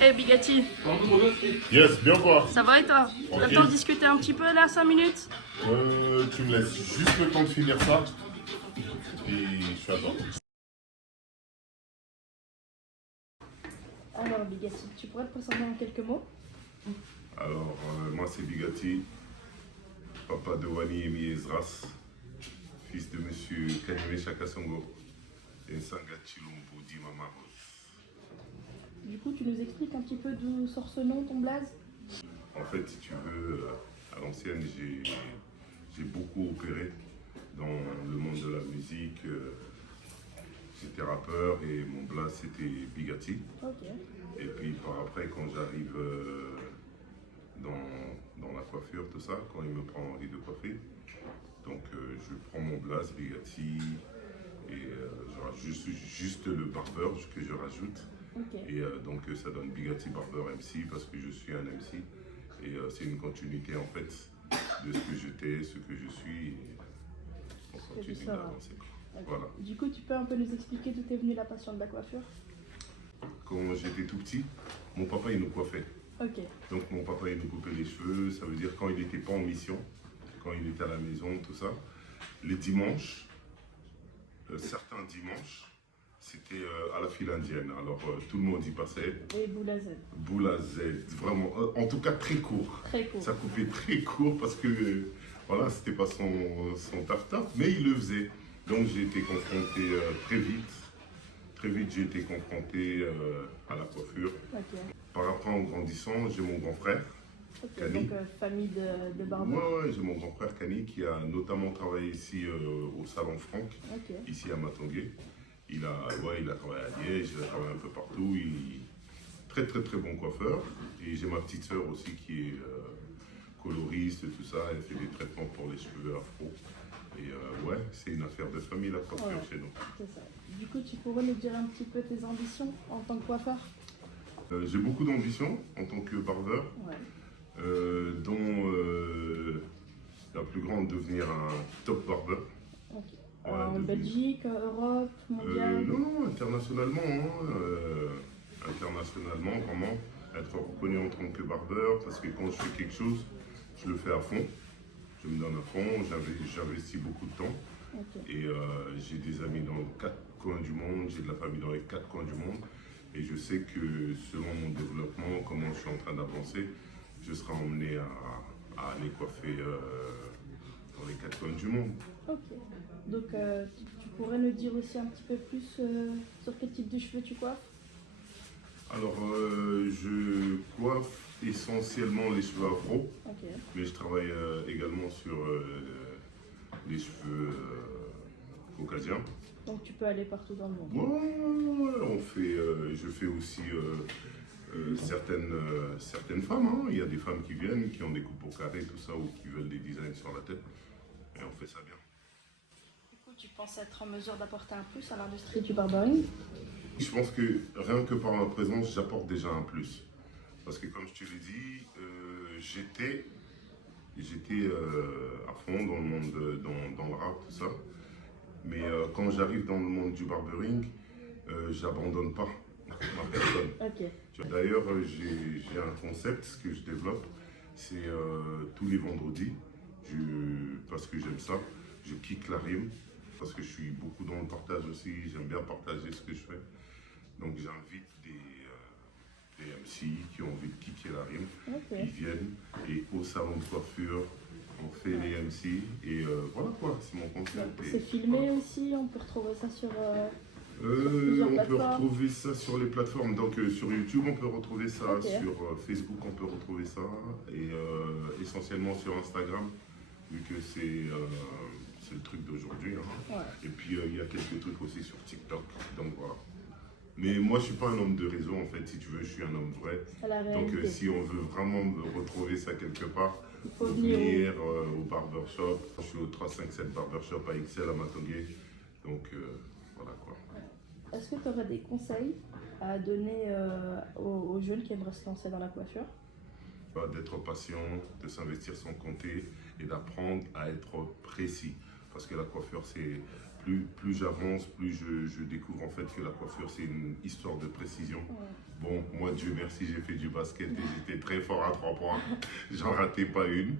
Hey Bigatti, Yes, bien quoi. ça va et toi? T'as le Tranquille. temps de discuter un petit peu là, 5 minutes? Tu me laisses juste le temps de finir ça. Et je suis à toi. Alors Bigatti, tu pourrais te présenter en quelques mots? Alors, moi c'est Bigatti, papa de Wani Emi Ezras, fils de monsieur Kanime Chakasongo et Sanga Chilumbu di Mama Rose. Du coup, tu nous expliques un petit peu d'où sort ce nom, ton blaze? En fait, si tu veux, à l'ancienne, j'ai beaucoup opéré dans le monde de la musique. J'étais rappeur et mon blaze c'était Bigatti. Ok. Et puis par après, quand j'arrive dans la coiffure, tout ça, quand il me prend envie de coiffer, donc je prends mon blaze Bigatti et je rajoute juste le barbeur que je rajoute. Ok. Et donc ça donne Bigatti Barber MC parce que je suis un MC. Et c'est une continuité en fait de ce que j'étais, ce que je suis. Et on que continue tu seras. d'avancer. Ok. Voilà. Du coup, tu peux un peu nous expliquer d'où t'es venue la passion de la coiffure? Quand j'étais tout petit, mon papa il nous coiffait. Ok. Donc mon papa il nous coupait les cheveux, ça veut dire quand il n'était pas en mission, quand il était à la maison, tout ça. Les dimanches, certains dimanches, c'était à la file indienne. Alors tout le monde y passait. Et Boula Z. Boula Z, vraiment, en tout cas très court. Très court. Ça coupait très court parce que voilà, c'était pas son taf-taf, mais il le faisait. Donc j'ai été confronté très vite. Très vite, j'ai été confronté à la coiffure. Ok. Par après, en grandissant, j'ai mon grand frère. Ok. Kani. Donc famille de barbeurs. Ouais, j'ai mon grand frère Kani qui a notamment travaillé ici au Salon Franck, Ok. ici à Matongué. Il a travaillé à Liège, il a travaillé un peu partout. Très très bon coiffeur. Et j'ai ma petite sœur aussi qui est coloriste, tout ça. Elle fait des traitements pour les cheveux afro. Et ouais, c'est une affaire de famille la coiffure Ouais. chez nous. C'est ça. Du coup, tu pourrais nous dire un petit peu tes ambitions en tant que coiffeur? J'ai beaucoup d'ambition en tant que barbeur, Ouais. dont la plus grande devenir un top barbeur. Ok. Ouais, En devenir- Belgique, Europe, mondial? Non, internationalement. Internationalement, vraiment, être reconnu en tant que barbeur, parce que quand je fais quelque chose, je le fais à fond. Je me donne à fond, j'investis beaucoup de temps. Ok. Et j'ai des amis dans les 4 coins du monde, j'ai de la famille dans les 4 coins du monde. Et je sais que selon mon développement, comment je suis en train d'avancer, je serai emmené à aller coiffer dans les 4 coins du monde. Ok. Donc, tu pourrais nous dire aussi un petit peu plus sur quel type de cheveux tu coiffes? Alors, je coiffe essentiellement les cheveux afro, Ok. mais je travaille également sur les cheveux caucasiens. Donc, tu peux aller partout dans le monde. Ouais, je fais aussi certaines femmes. Hein. Il y a des femmes qui viennent, qui ont des coupes au carré, tout ça, ou qui veulent des designs sur la tête. Et on fait ça bien. Du coup, tu penses être en mesure d'apporter un plus à l'industrie du barbering? Je pense que rien que par ma présence, j'apporte déjà un plus. Parce que comme je te l'ai dit, j'étais à fond dans le monde, dans le rap, tout ça. Mais quand j'arrive dans le monde du barbering, j'abandonne pas ma personne. Ok. D'ailleurs, j'ai un concept que je développe, c'est tous les vendredis, parce que j'aime ça, je kick la rime, parce que je suis beaucoup dans le partage aussi, j'aime bien partager ce que je fais. Donc j'invite des MC qui ont envie de kicker la rime, Ok. ils viennent et au salon de coiffure, on fait les MC et voilà quoi, c'est mon concept. C'est filmé aussi, on peut retrouver ça sur plusieurs On peut plateformes. retrouver ça sur les plateformes, donc sur YouTube on peut retrouver ça, Ok. sur Facebook on peut retrouver ça, et essentiellement sur Instagram, vu que c'est le truc d'aujourd'hui. Hein. Ouais. Et puis il y a quelques trucs aussi sur TikTok, donc voilà. Mais moi je suis pas un homme de réseau en fait, si tu veux, je suis un homme vrai. À la Donc réalité. si on veut vraiment retrouver ça quelque part, Il faut faut venir venir au barbershop. Je suis au 357 barbershop à XL à Matongué, donc voilà quoi. Est-ce que tu aurais des conseils à donner aux jeunes qui aimeraient se lancer dans la coiffure? D'être patient, de s'investir sans compter et d'apprendre à être précis. Parce que la coiffure, c'est plus j'avance, plus je découvre en fait que la coiffure c'est une histoire de précision. Bon, moi Dieu merci, j'ai fait du basket et j'étais très fort à 3 points, j'en ratais pas une.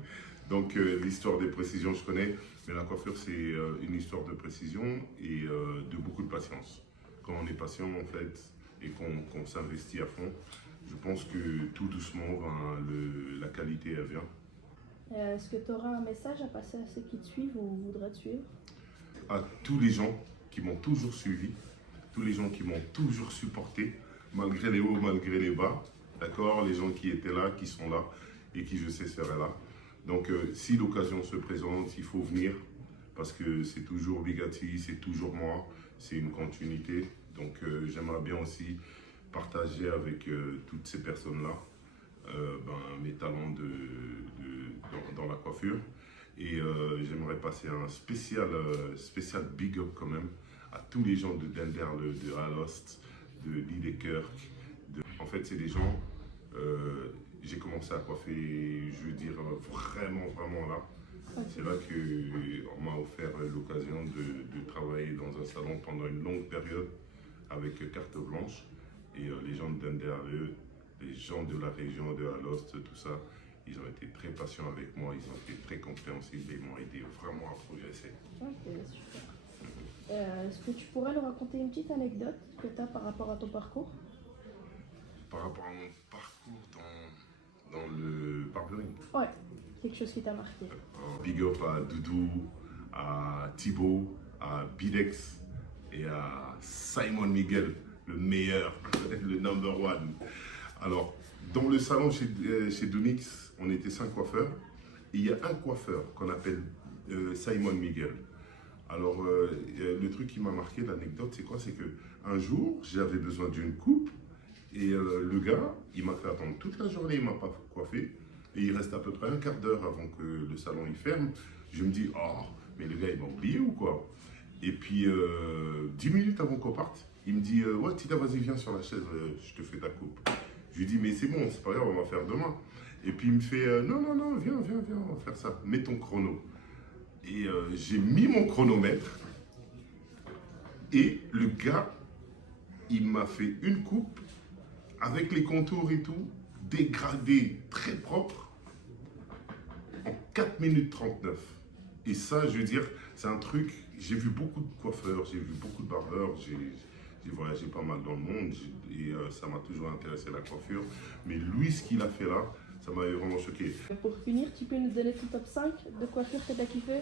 Donc l'histoire des précisions je connais, mais la coiffure c'est une histoire de précision et de beaucoup de patience. Quand on est patient en fait et qu'on s'investit à fond, je pense que tout doucement la qualité elle vient. Est-ce que tu auras un message à passer à ceux qui te suivent ou voudraient te suivre? À tous les gens qui m'ont toujours suivi, tous les gens qui m'ont toujours supporté, malgré les hauts, malgré les bas, d'accord, les gens qui étaient là, qui sont là et qui je sais seraient là. Donc si l'occasion se présente, il faut venir parce que c'est toujours Bigatti, c'est toujours moi, c'est une continuité. Donc j'aimerais bien aussi partager avec toutes ces personnes-là mes talents dans la coiffure. Et j'aimerais passer un spécial big up quand même à tous les gens de Denderle, de Alost, de Liedekerk. En fait, c'est des gens, j'ai commencé à coiffer, je veux dire, vraiment là. C'est là qu'on m'a offert l'occasion de travailler dans un salon pendant une longue période avec carte blanche. Et les gens de Denderle, les gens de la région de Alost, tout ça, ils ont été très patients avec moi, ils ont été très compréhensibles et m'ont aidé vraiment à progresser. Ok, super. Est-ce que tu pourrais nous raconter une petite anecdote que tu as par rapport à ton parcours? Par rapport à mon parcours dans le barbering. Ouais, quelque chose qui t'a marqué. Big up à Doudou, à Thibaut, à Bidex et à Simon Miguel, le meilleur, le number one. Alors, dans le salon chez Dunix, on était 5 coiffeurs. Et il y a un coiffeur qu'on appelle Simon Miguel. Alors, le truc qui m'a marqué, l'anecdote, c'est quoi? C'est qu'un jour, j'avais besoin d'une coupe. Et le gars, il m'a fait attendre toute la journée, il ne m'a pas coiffé. Et il reste à peu près un quart d'heure avant que le salon il ferme. Je me dis, oh, mais le gars, il m'a oublié ou quoi? Et puis, 10 minutes avant qu'on parte, il me dit, ouais, Tita, vas-y, viens sur la chaise, je te fais ta coupe. Je lui dis, mais c'est bon, c'est pas grave, on va faire demain. Et puis il me fait, non, viens, on va faire ça, mets ton chrono. Et j'ai mis mon chronomètre. Et le gars, il m'a fait une coupe avec les contours et tout, dégradé, très propre, en 4 minutes 39. Et ça, je veux dire, c'est un truc, j'ai vu beaucoup de coiffeurs, j'ai vu beaucoup de barbeurs, j'ai voyagé pas mal dans le monde et ça m'a toujours intéressé la coiffure. Mais lui, ce qu'il a fait là, ça m'avait vraiment choqué. Pour finir, tu peux nous donner ton top 5 de coiffure que tu as kiffé?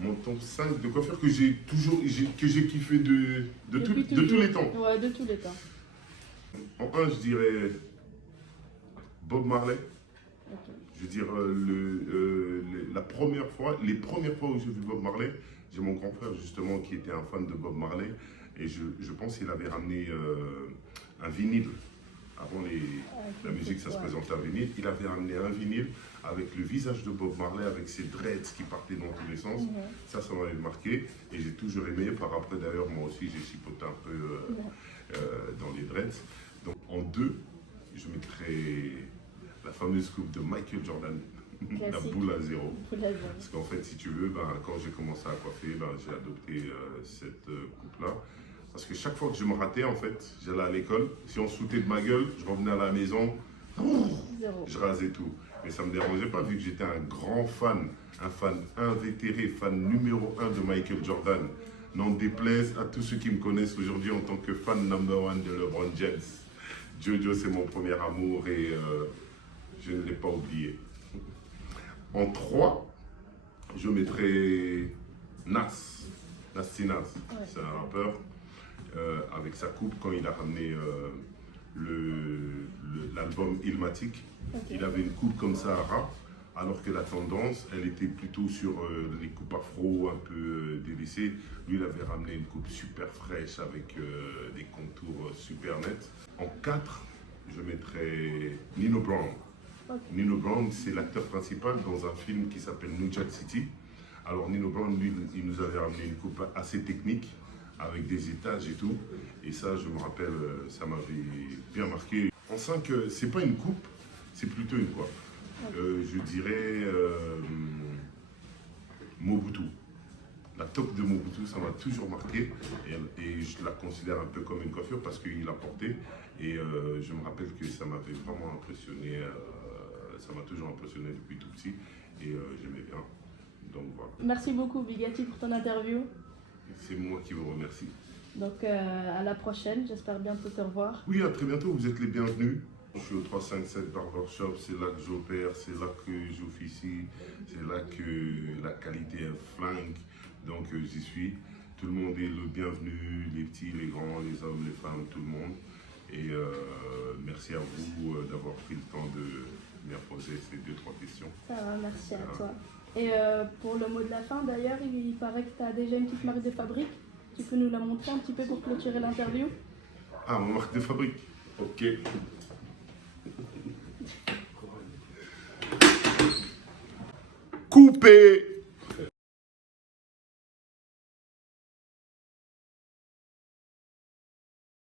Mon top 5 de coiffure que j'ai kiffé de tous les temps. Ouais, de tous les temps. En un, je dirais Bob Marley. Okay. Je veux dire, les premières fois où j'ai vu Bob Marley, j'ai mon grand frère justement qui était un fan de Bob Marley et je pense qu'il avait ramené un vinyle. Avant la musique, ça se présentait à vinyle. Il avait ramené un vinyle avec le visage de Bob Marley, avec ses dreads qui partaient dans tous les sens. Ça m'avait marqué et j'ai toujours aimé. Par après, d'ailleurs, moi aussi, j'ai chipoté un peu dans les dreads. Donc, en 2, je mettrais la fameuse coupe de Michael Jordan, la boule à zéro. Parce qu'en fait, si tu veux, quand j'ai commencé à coiffer, j'ai adopté cette coupe-là. Parce que chaque fois que je me ratais, en fait, j'allais à l'école. Si on se foutait de ma gueule, je revenais à la maison, je rasais tout. Mais ça ne me dérangeait pas, vu que j'étais un grand fan, un fan invétéré, fan numéro 1 de Michael Jordan. N'en déplaise à tous ceux qui me connaissent aujourd'hui en tant que fan number 1 de LeBron James. Jojo, c'est mon premier amour et je ne l'ai pas oublié. En 3, je mettrais Nas. Nasty Nas, c'est un rappeur. Avec sa coupe quand il a ramené l'album Illmatic. Il avait une coupe comme ça à ras, alors que la tendance, elle était plutôt sur les coupes afro un peu délaissées. Lui, il avait ramené une coupe super fraîche avec des contours super nets. En 4, je mettrais Nino Brown. Nino Brown, c'est l'acteur principal dans un film qui s'appelle New Jack City. Alors Nino Brown, lui, il nous avait ramené une coupe assez technique, avec des étages et tout. Et ça, je me rappelle, ça m'avait bien marqué. En 5, c'est pas une coupe, c'est plutôt une coiffe. Je dirais Mobutu. La toque de Mobutu, ça m'a toujours marqué et je la considère un peu comme une coiffure parce qu'il l'a portée et je me rappelle que ça m'avait vraiment impressionné, ça m'a toujours impressionné depuis tout petit et j'aimais bien. Donc voilà. Merci beaucoup Bigatti pour ton interview. C'est moi qui vous remercie. Donc à la prochaine, j'espère bientôt te revoir. Oui, à très bientôt, vous êtes les bienvenus. Je suis au 357 Barbershop, c'est là que j'opère, c'est là que j'officie, c'est là que la qualité est flingue. Donc j'y suis. Tout le monde est le bienvenu, les petits, les grands, les hommes, les femmes, tout le monde. Et merci à vous d'avoir pris le temps de me poser ces 2-3 questions. Ça va, merci à toi. Et pour le mot de la fin d'ailleurs, il paraît que tu as déjà une petite marque de fabrique. Tu peux nous la montrer un petit peu pour clôturer l'interview? Ah, mon marque de fabrique. Ok. Coupé.